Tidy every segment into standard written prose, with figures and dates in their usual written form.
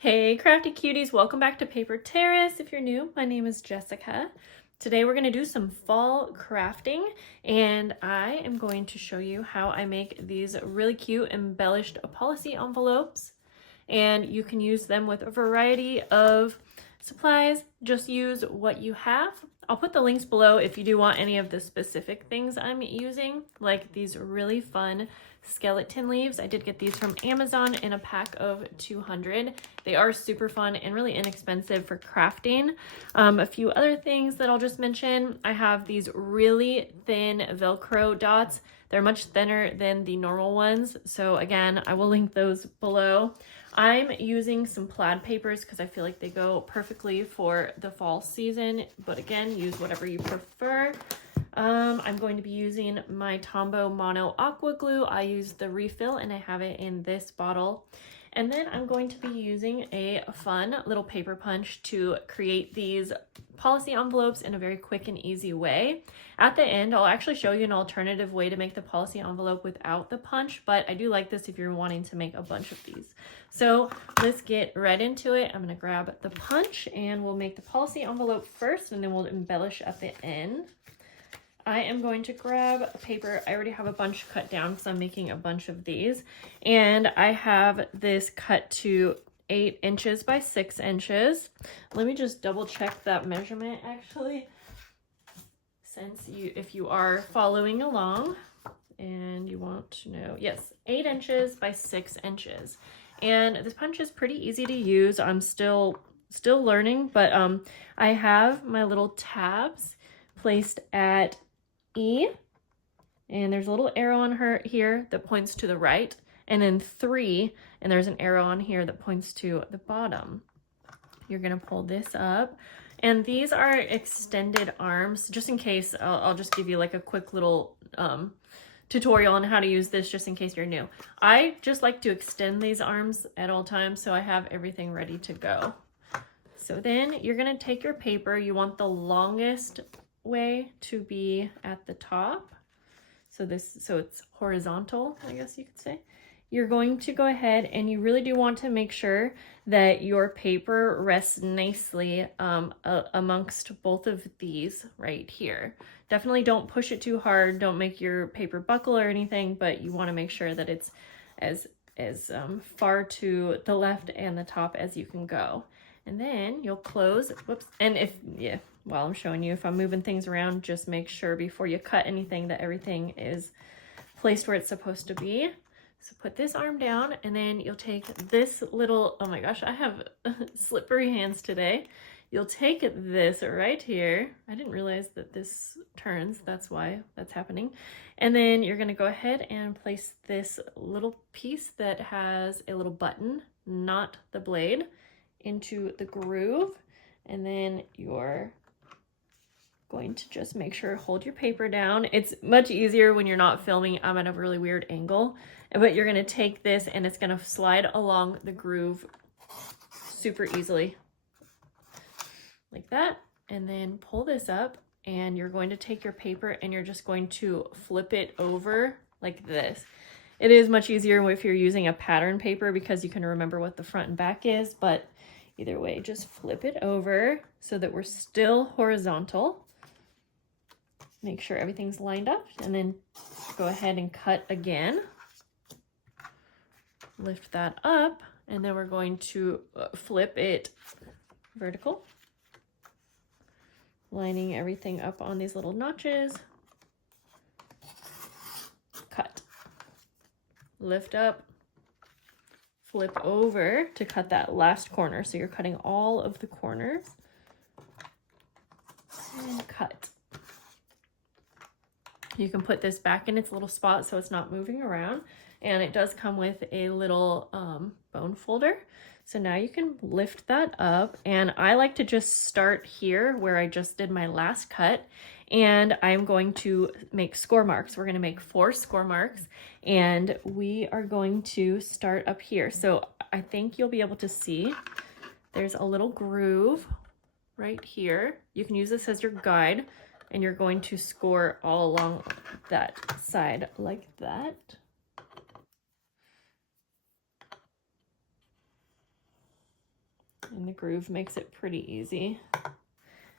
Hey crafty cuties, welcome back to Paper Terrace. If you're new, my name is Jessica. Today we're going to do some fall crafting and I am going to show you how I make these really cute embellished policy envelopes, and you can use them with a variety of supplies. Just use what you have. I'll put the links below if you do want any of the specific things I'm using, like these really fun skeleton leaves. I did get these from Amazon in a pack of 200. They are super fun and really inexpensive for crafting. A few other things that I'll just mention. I have these really thin Velcro dots. They're much thinner than the normal ones. So again, I will link those below. I'm using some plaid papers because I feel like they go perfectly for the fall season, but again, use whatever you prefer. I'm going to be using my Tombow Mono Aqua Glue. I use the refill and I have it in this bottle. And then I'm going to be using a fun little paper punch to create these policy envelopes in a very quick and easy way. At the end, I'll actually show you an alternative way to make the policy envelope without the punch, but I do like this if you're wanting to make a bunch of these. So let's get right into it. I'm going to grab the punch and we'll make the policy envelope first and then we'll embellish at the end. I am going to grab a paper. I already have a bunch cut down because I'm making a bunch of these. And I have this cut to 8 inches by 6 inches. Let me just double check that measurement actually. If you are following along and you want to know, yes, 8 inches by 6 inches. And this punch is pretty easy to use. I'm still learning, but I have my little tabs placed at E, and there's a little arrow on her here that points to the right, and then 3, and there's an arrow on here that points to the bottom. You're gonna pull this up, and these are extended arms. Just in case, I'll just give you like a quick little tutorial on how to use this just in case you're new. I just like to extend these arms at all times so I have everything ready to go. So then you're gonna take your paper. You want the longest way to be at the top, so it's horizontal, I guess you could say. You're going to go ahead and you really do want to make sure that your paper rests nicely amongst both of these right here. Definitely don't push it too hard, don't make your paper buckle or anything, but you want to make sure that it's as far to the left and the top as you can go. And then you'll close, whoops, and while I'm showing you, if I'm moving things around, just make sure before you cut anything that everything is placed where it's supposed to be. So put this arm down, and then you'll take this little, oh my gosh, I have slippery hands today. You'll take this right here. I didn't realize that this turns, that's why that's happening. And then you're gonna go ahead and place this little piece that has a little button, not the blade, into the groove, and then you're going to just make sure hold your paper down. It's much easier when you're not filming. I'm at a really weird angle, but you're going to take this and it's going to slide along the groove super easily like that, and then pull this up, and you're going to take your paper and you're just going to flip it over like this. It is much easier if you're using a pattern paper because you can remember what the front and back is, but either way, just flip it over so that we're still horizontal. Make sure everything's lined up, and then go ahead and cut again. Lift that up, and then we're going to flip it vertical, lining everything up on these little notches. Cut. Lift up. Flip over to cut that last corner. So you're cutting all of the corners. And cut. You can put this back in its little spot so it's not moving around. And it does come with a little bone folder. So now you can lift that up. And I like to just start here where I just did my last cut. And I'm going to make score marks. We're going to make 4 score marks, and we are going to start up here. So I think you'll be able to see there's a little groove right here. You can use this as your guide, and you're going to score all along that side like that. the groove makes it pretty easy.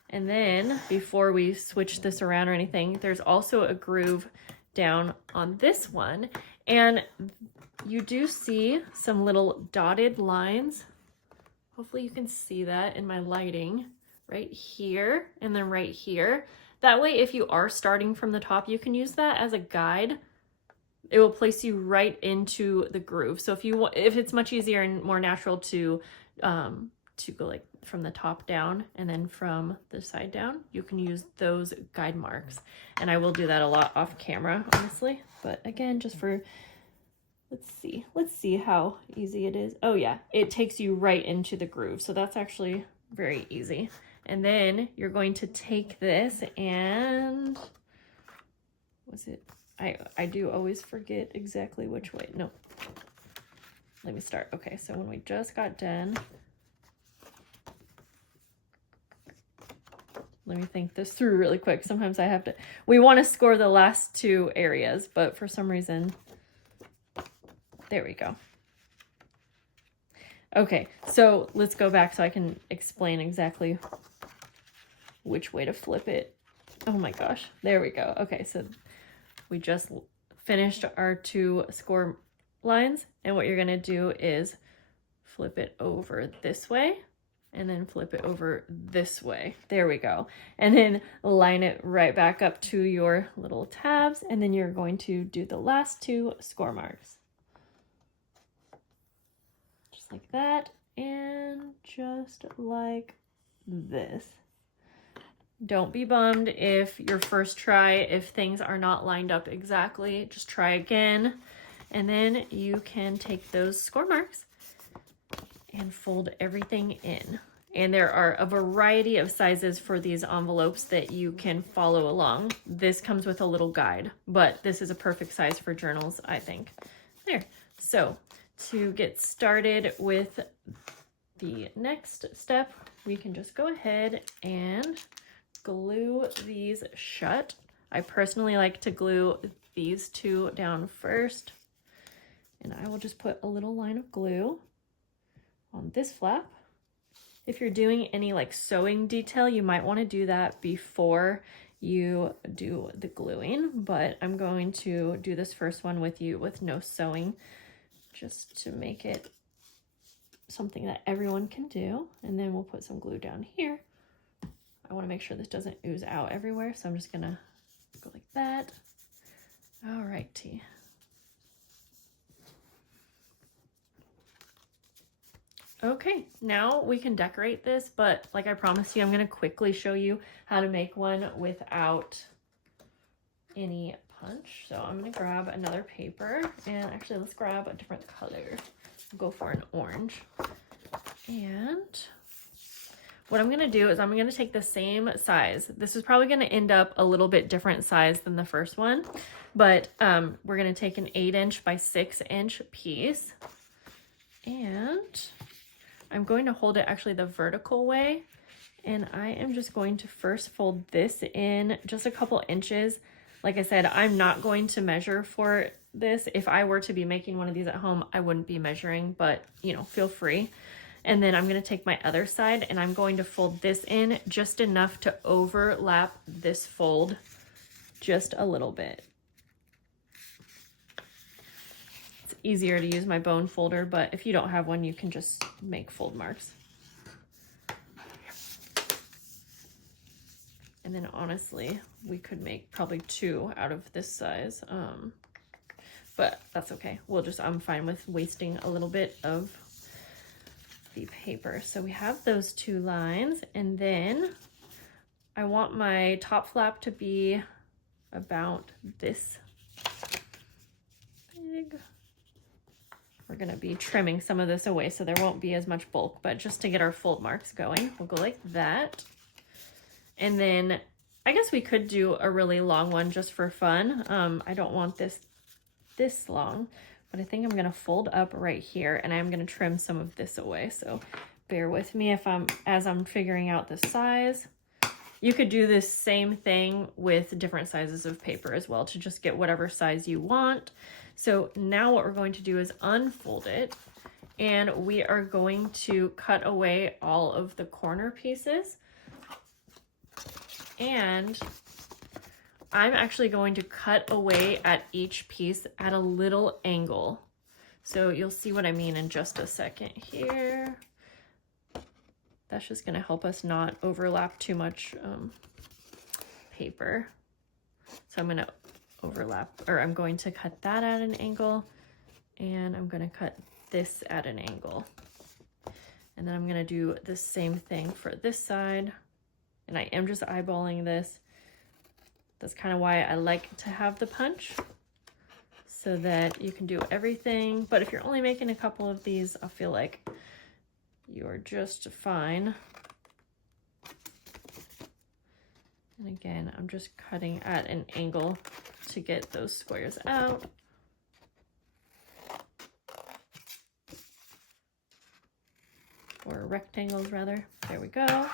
And then before we switch this around or anything, there's also a groove down on this one. And you do see some little dotted lines. Hopefully you can see that in my lighting right here and then right here. That way, if you are starting from the top, you can use that as a guide. It will place you right into the groove. So if it's much easier and more natural to go like from the top down and then from the side down, you can use those guide marks. And I will do that a lot off camera, honestly. But again, just for, let's see how easy it is. Oh yeah, it takes you right into the groove. So that's actually very easy. And then you're going to take this and, I do always forget exactly which way. No, let me start. Okay, so when we just got done, let me think this through really quick. Sometimes we want to score the last two areas, but for some reason, there we go. Okay, so let's go back so I can explain exactly which way to flip it. Oh my gosh, there we go. Okay, so we just finished our 2 score lines, and what you're gonna do is flip it over this way and then flip it over this way. There we go. And then line it right back up to your little tabs, and then you're going to do the last 2 score marks. Just like that, and just like this. Don't be bummed if your first try, if things are not lined up exactly, just try again. And then you can take those score marks and fold everything in. And there are a variety of sizes for these envelopes that you can follow along. This comes with a little guide, but this is a perfect size for journals, I think. There. So to get started with the next step, we can just go ahead and glue these shut. I personally like to glue these 2 down first, and I will just put a little line of glue on this flap. If you're doing any like sewing detail, you might want to do that before you do the gluing, but I'm going to do this first one with you with no sewing, just to make it something that everyone can do. And then we'll put some glue down here. I want to make sure this doesn't ooze out everywhere, so I'm just gonna go like that. All righty. Okay, now we can decorate this, but like I promised you, I'm gonna quickly show you how to make one without any punch. So I'm gonna grab another paper, and actually let's grab a different color. We'll go for an orange. And what I'm going to do is I'm going to take the same size. This is probably going to end up a little bit different size than the first one, but we're going to take an 8" by 6" piece, and I'm going to hold it actually the vertical way, and I am just going to first fold this in just a couple inches. Like I said, I'm not going to measure for this. If I were to be making one of these at home, I wouldn't be measuring, but you know, feel free. And then I'm going to take my other side and I'm going to fold this in just enough to overlap this fold just a little bit. It's easier to use my bone folder, but if you don't have one, you can just make fold marks. And then honestly, we could make probably 2 out of this size, but that's okay. I'm fine with wasting a little bit of the paper. So we have those 2 lines, and then I want my top flap to be about this big. We're going to be trimming some of this away so there won't be as much bulk, but just to get our fold marks going, we'll go like that. And then I guess we could do a really long one just for fun. I don't want this long, but I think I'm gonna fold up right here, and I'm gonna trim some of this away. So bear with me as I'm figuring out the size. You could do this same thing with different sizes of paper as well to just get whatever size you want. So now what we're going to do is unfold it, and we are going to cut away all of the corner pieces. And I'm actually going to cut away at each piece at a little angle. So you'll see what I mean in just a second here. That's just going to help us not overlap too much paper. So I'm going to I'm going to cut that at an angle, and I'm going to cut this at an angle. And then I'm going to do the same thing for this side. And I am just eyeballing this. That's kind of why I like to have the punch, so that you can do everything. But if you're only making a couple of these, I feel like you're just fine. And again, I'm just cutting at an angle to get those squares out. Or rectangles rather. There we go.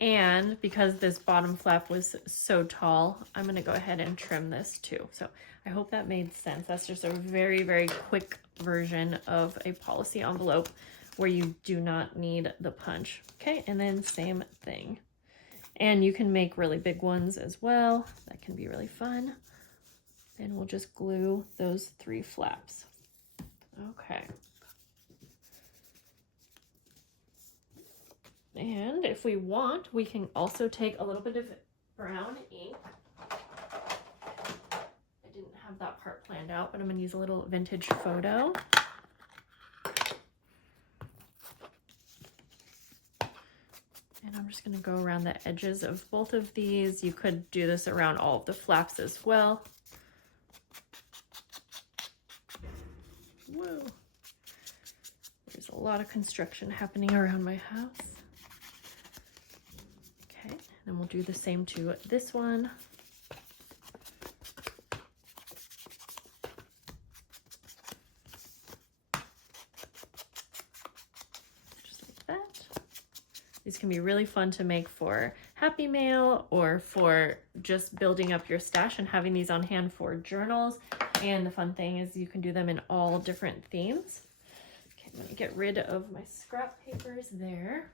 And because this bottom flap was so tall, I'm going to go ahead and trim this too. So I hope that made sense. That's just a very, very quick version of a policy envelope where you do not need the punch. Okay, and then same thing. And you can make really big ones as well. That can be really fun. And we'll just glue those 3 flaps. Okay. And if we want, we can also take a little bit of brown ink. I didn't have that part planned out, but I'm going to use a little vintage photo. And I'm just going to go around the edges of both of these. You could do this around all of the flaps as well. Whoa. There's a lot of construction happening around my house. Okay, and we'll do the same to this one. Just like that. These can be really fun to make for Happy Mail or for just building up your stash and having these on hand for journals. And the fun thing is you can do them in all different themes. Okay, I'm gonna get rid of my scrap papers there.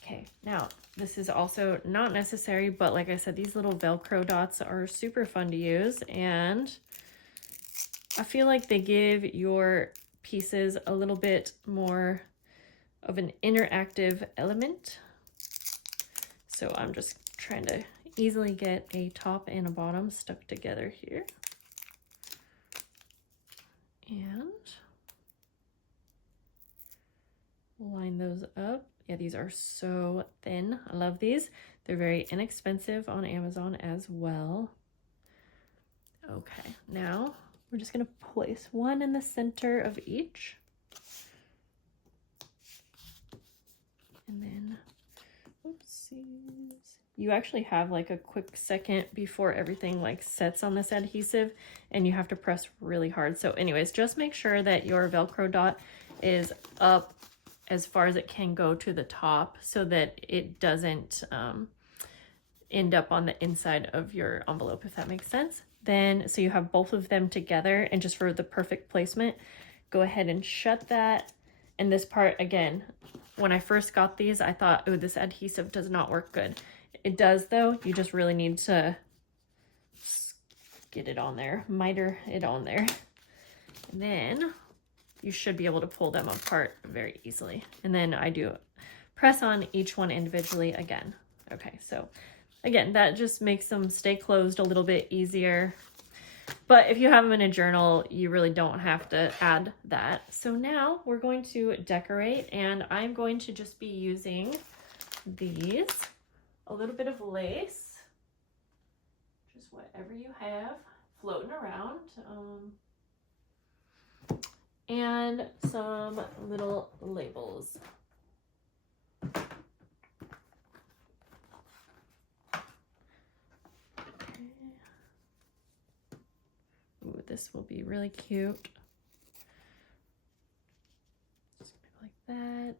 Okay, now this is also not necessary, but like I said, these little Velcro dots are super fun to use, and I feel like they give your pieces a little bit more of an interactive element. So I'm just trying to easily get a top and a bottom stuck together here. And line those up. Yeah, these are so thin. I love these. They're very inexpensive on Amazon as well. Okay, now we're just gonna place one in the center of each. And then, oopsies. You actually have like a quick second before everything like sets on this adhesive, and you have to press really hard. So anyways, just make sure that your Velcro dot is up as far as it can go to the top so that it doesn't end up on the inside of your envelope, if that makes sense. Then, so you have both of them together, and just for the perfect placement, go ahead and shut that. And this part, again, when I first got these, I thought, oh, this adhesive does not work good. It does though. You just really need to get it on there, miter it on there. And then you should be able to pull them apart very easily. And then I do press on each one individually again. Okay, so again, that just makes them stay closed a little bit easier. But if you have them in a journal, you really don't have to add that. So now we're going to decorate, and I'm going to just be using these, a little bit of lace, just whatever you have floating around. And some little labels. Okay. Ooh, this will be really cute. Just like that.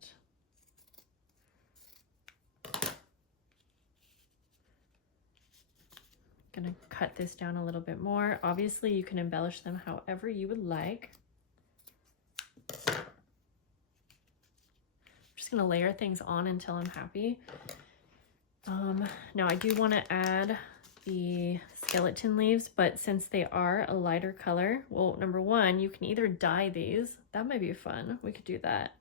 Gonna cut this down a little bit more. Obviously, you can embellish them however you would like. just gonna layer things on until I'm happy. Now I do want to add the skeleton leaves, but since they are a lighter color, well, number one, you can either dye these. That might be fun. We could do that.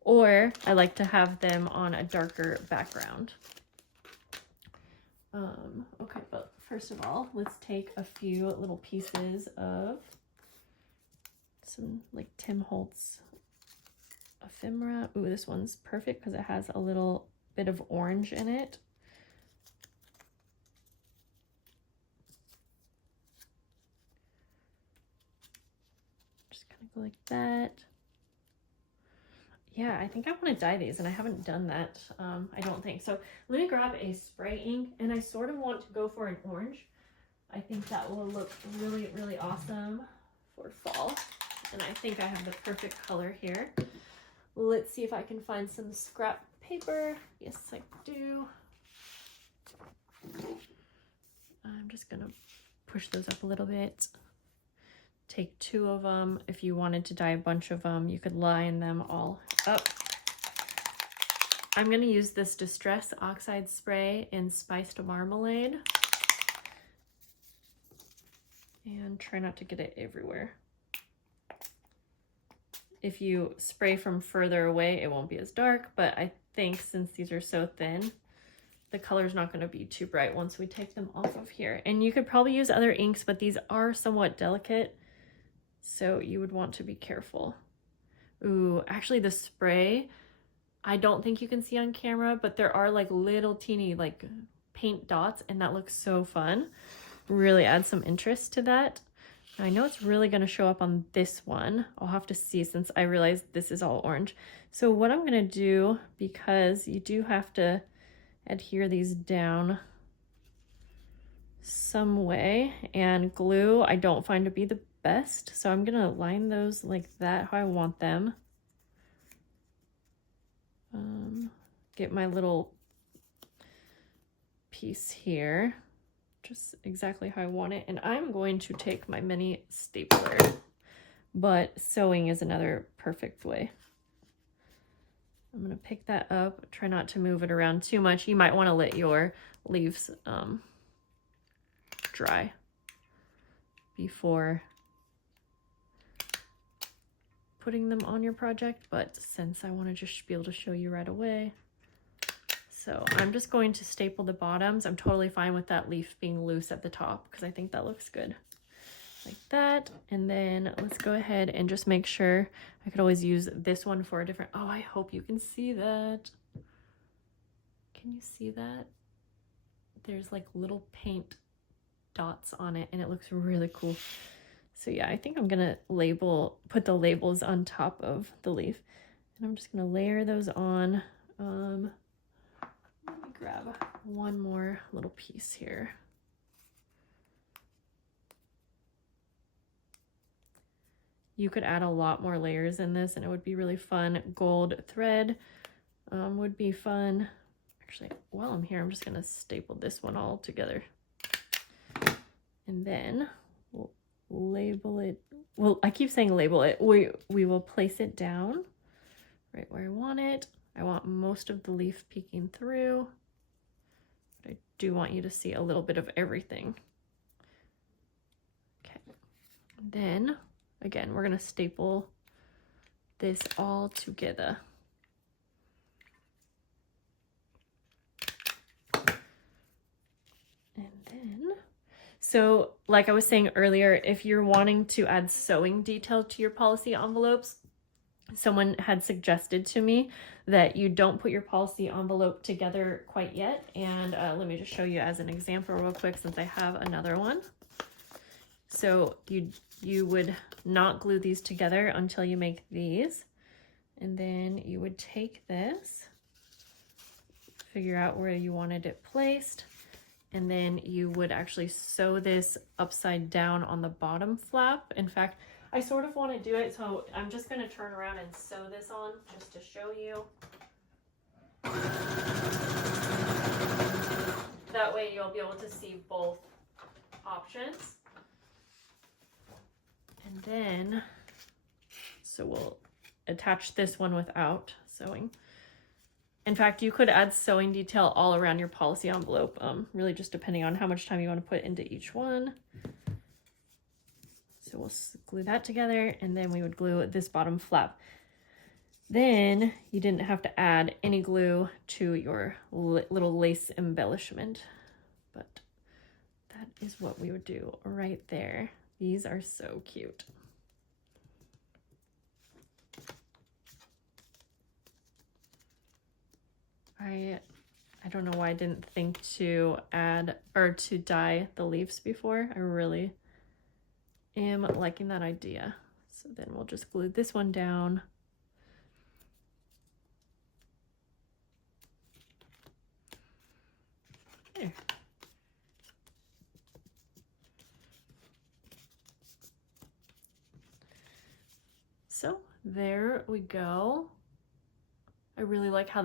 Or I like to have them on a darker background. Okay, but first of all, let's take a few little pieces of some like Tim Holtz ephemera. Ooh, this one's perfect because it has a little bit of orange in it. Just kind of go like that. Yeah, I think I want to dye these, and I haven't done that, I don't think. So let me grab a spray ink, and I sort of want to go for an orange. I think that will look really, really awesome for fall. And I think I have the perfect color here. Let's see if I can find some scrap paper. Yes, I do. I'm just gonna push those up a little bit. Take 2 of them. If you wanted to dye a bunch of them, you could line them all up. I'm gonna use this Distress Oxide Spray in Spiced Marmalade. And try not to get it everywhere. If you spray from further away, it won't be as dark, but I think since these are so thin, the color's not gonna be too bright once we take them off of here. And you could probably use other inks, but these are somewhat delicate, so you would want to be careful. Ooh, actually the spray, I don't think you can see on camera, but there are like little teeny like paint dots, and that looks so fun. Really add some interest to that. I know it's really going to show up on this one. I'll have to see since I realized this is all orange. So what I'm going to do, because you do have to adhere these down some way, and glue I don't find to be the best. So I'm going to line those like that, how I want them. Get my little piece here. Just exactly how I want it. And I'm going to take my mini stapler, but sewing is another perfect way. I'm going to pick that up, try not to move it around too much. You might want to let your leaves dry before putting them on your project, but since I want to just be able to show you right away. So I'm just going to staple the bottoms. I'm totally fine with that leaf being loose at the top because I think that looks good. Like that. And then let's go ahead and just make sure. I could always use this one for a different, oh, I hope you can see that. Can you see that? There's like little paint dots on it and it looks really cool. So yeah, I think I'm gonna put the labels on top of the leaf. And I'm just gonna layer those on. Let me grab one more little piece here. You could add a lot more layers in this and it would be really fun. Gold thread would be fun. Actually, while I'm here, I'm just gonna staple this one all together. And then we'll label it. Well, I keep saying label it. We will place it down right where I want it. I want most of the leaf peeking through, but I do want you to see a little bit of everything. Okay, then again, we're gonna staple this all together. And then, so like I was saying earlier, if you're wanting to add sewing detail to your policy envelopes, someone had suggested to me that you don't put your policy envelope together quite yet. And let me just show you as an example real quick since I have another one. So you would not glue these together until you make these. And then you would take this, figure out where you wanted it placed, and then you would actually sew this upside down on the bottom flap. In fact, I sort of want to do it, so I'm just going to turn around and sew this on just to show you. That way you'll be able to see both options. And then, so we'll attach this one without sewing. In fact, you could add sewing detail all around your policy envelope, really just depending on how much time you want to put into each one. So we'll glue that together, and then we would glue this bottom flap. Then you didn't have to add any glue to your little lace embellishment, but that is what we would do right there. These are so cute. I don't know why I didn't think to add or to dye the leaves before. I really am liking that idea. So then we'll just glue this one down. There. So there we go. I really like how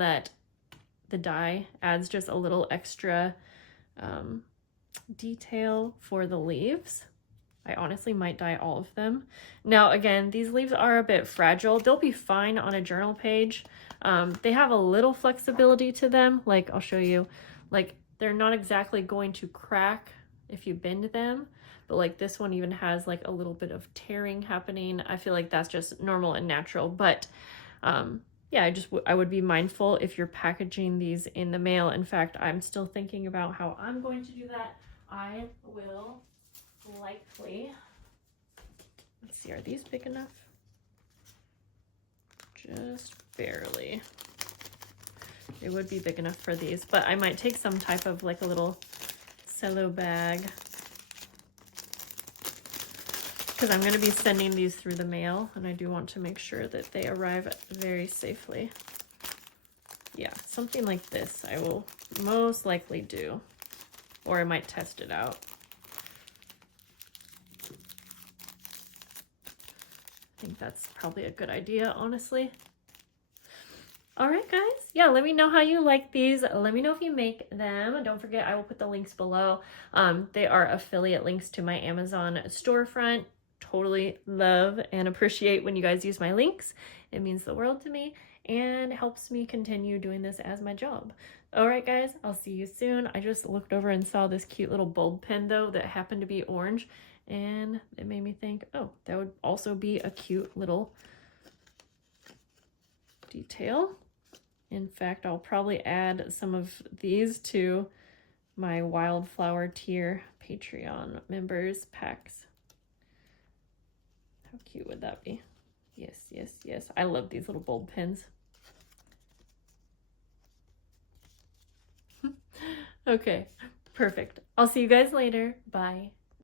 the dye adds just a little extra detail for the leaves. I honestly might dye all of them. Now, again, these leaves are a bit fragile. They'll be fine on a journal page. They have a little flexibility to them. Like, I'll show you, like, they're not exactly going to crack if you bend them, but like this one even has like a little bit of tearing happening. I feel like that's just normal and natural, but yeah, I would be mindful if you're packaging these in the mail. In fact, I'm still thinking about how I'm going to do that. I will likely, let's see, are these big enough? Just barely. It would be big enough for these, but I might take some type of like a little cello bag, because I'm going to be sending these through the mail, and I do want to make sure that they arrive very safely. Yeah, something like this I will most likely do, or I might test it out. I think that's probably a good idea, honestly. All right, guys. Yeah, let me know how you like these. Let me know if you make them. Don't forget, I will put the links below. They are affiliate links to my Amazon storefront. Totally love and appreciate when you guys use my links. It means the world to me and helps me continue doing this as my job. All right, guys, I'll see you soon. I just looked over and saw this cute little bulb pen, though, that happened to be orange, and it made me think, oh, that would also be a cute little detail. In fact, I'll probably add some of these to my Wildflower Tier Patreon members packs. How cute would that be? Yes, yes, yes. I love these little bulb pins. Okay, perfect. I'll see you guys later. Bye.